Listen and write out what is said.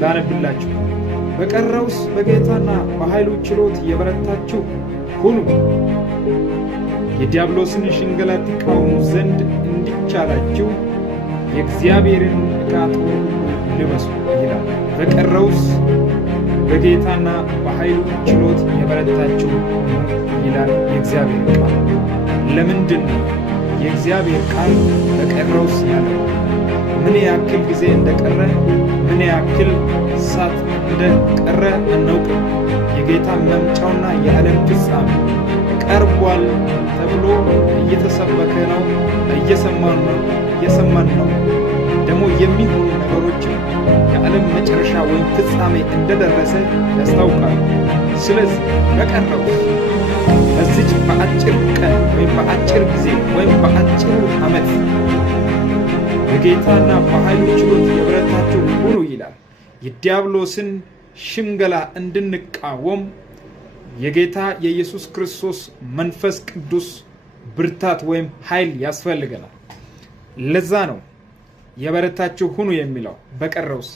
ላነብላችሁ። በቀረውስ በጌታና በኃይሉ ችሎት የበረታችሁ ሁኑ፣ የዲያብሎስን ሽንገላ ትቃወሙ ዘንድ እንዲቻላችሁ የእግዚአብሔርን ዕቃ ጦር ልበሱ ይላል። በቀረውስ በጌታና በኃይሉ ችሎት የበረታችሁ ይላል የእግዚአብሔር ቃል። ለምንድን ነው የእግዚአብሔር ቃል በቀረውስ ያለው? ምን ያክል ጊዜ እንደቀረ፣ ምን ያክል ሰዓት እንደቀረ አናውቅም። የጌታ መምጫውና የዓለም ፍጻሜ ቀርቧል ተብሎ እየተሰበከ ነው፣ እየሰማን ነው። ደግሞ የሚሆኑ ነገሮችን የዓለም መጨረሻ ወይም ፍጻሜ እንደደረሰ ያስታውቃል። ስለዚህ በቀረውስ በዚች በአጭር ቀን ወይም በአጭር ጊዜ ወይም በአጭሩ ዓመት በጌታና በኃይሉ ችሎት የበረታችሁ ሁኑ ይላል። የዲያብሎስን ሽንገላ እንድንቃወም የጌታ የኢየሱስ ክርስቶስ መንፈስ ቅዱስ ብርታት ወይም ኃይል ያስፈልገናል። ለዛ ነው የበረታችሁ ሁኑ የሚለው በቀረውስ